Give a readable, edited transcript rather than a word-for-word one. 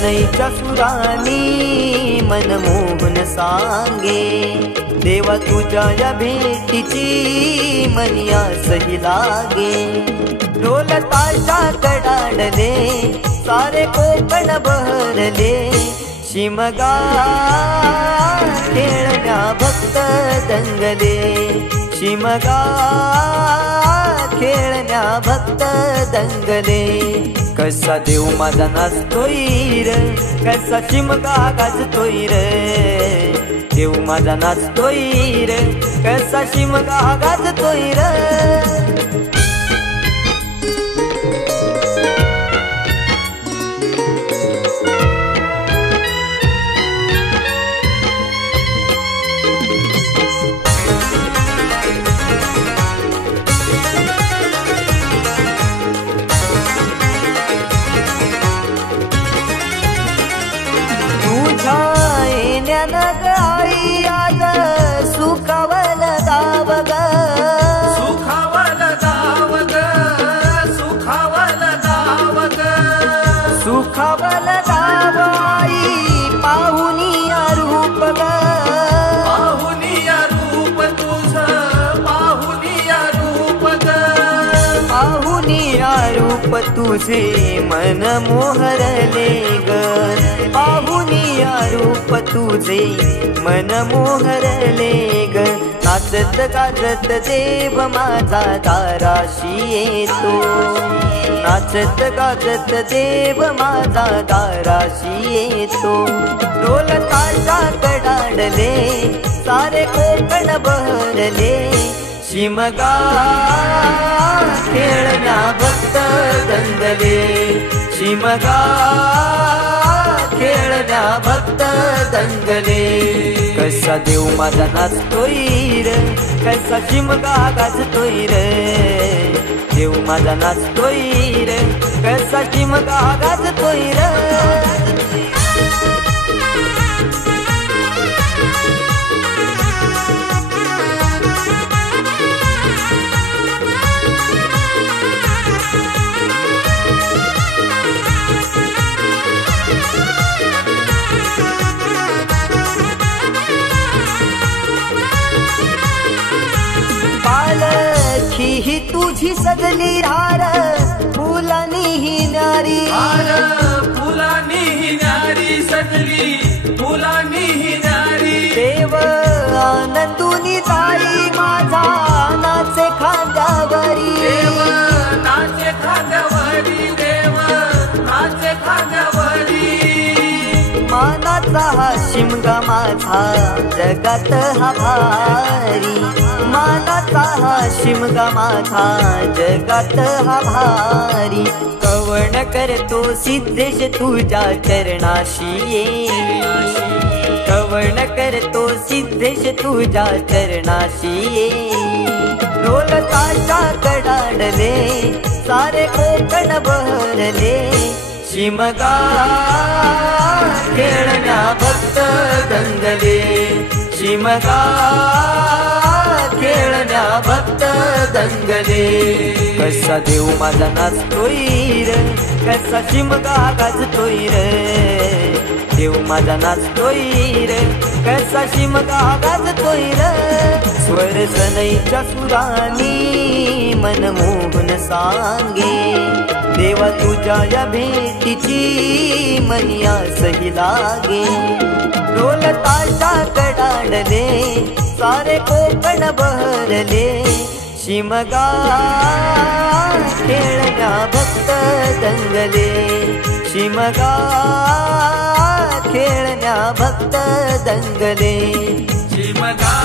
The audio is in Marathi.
सनईच्या सुरानी मनमोहन सांगे, देवा तुझ्या या भेटीची मनिया सही लागे। ढोल ताशा कडाडले सारे कोकण बहरले, शिमगा खेळण्या भक्त दंगले, शिमगा खेळण्या भक्त दंगले। कसा देव माझा नाचतोय र, कसा शिमगा गाजतोय र, देव माझा नाचतोय र, कसा शिमगा गाजतोय र। आई आज सुखावल गाव ग, सुखावल गाव ग, सुखावल गाव ग, सुखावल गाव आई पाहुनिया रूप ग, पाहुनिया रूप तुझ, पाहुनिया रूप ग, पाहुनिया रूप तुझे मन मोहरले ग, पाहुनिया रूप तुझे मन मोहरले ग। नाचत गाजत देव माझा दाराशी येतो, नाचत गाजत देव माझा दाराशी येतो। ढोल ताशा कडाडले सारे कोकण बहरले, शिमगा खेळण्या भक्त दंगले, शिमगा खेळण्या भक्त दंगले। कसा देव माझा नाचतोय र, कसा शिमगा गाजतोय र, देव माझा नाचतोय र, कसा शिमगा गाजतोय र। ही तुझी सजली हार फुलानी ही नारी, हार फुलानी ही नारी सजली, फुलानी ही नारी। देव आनंदुनी ताई माझा नाचे खांद्यावरी, देव नाचे खांद्यावरी, देव नाचे खांद्यावरी। मानाचा हा शिमगा माझा जगात हा भारी, मानाचा हा शिमगा माझा जगात हा भारी। कवण करतो सिद्धेश तुझ्या चरणाशी ये, कवण करतो सिद्धेश तुझ्या चरणाशी ये। ढोल ताशा कडाडले सारे कोकण बहरले, शिमगा खेळण्या भक्त दंगले, शिमगा खेळण्या भक्त दंगले। कसा देव माझा नाचतोय र, कसा शिमगा गाजतोय र, देव माझा नाचतोय र, कसा शिमगा गाजतोय र। स्वर सनईच्या सुरानी मनमोहन सांगे, देवा तुझ्या या भेटीची मनिया सही लागे। ढोल ताशा कडाडले सारे कोकण बहरले, शिमगा खेळण्या भक्त दंगले, शिमगा खेळण्या भक्त दंगले, शिमगा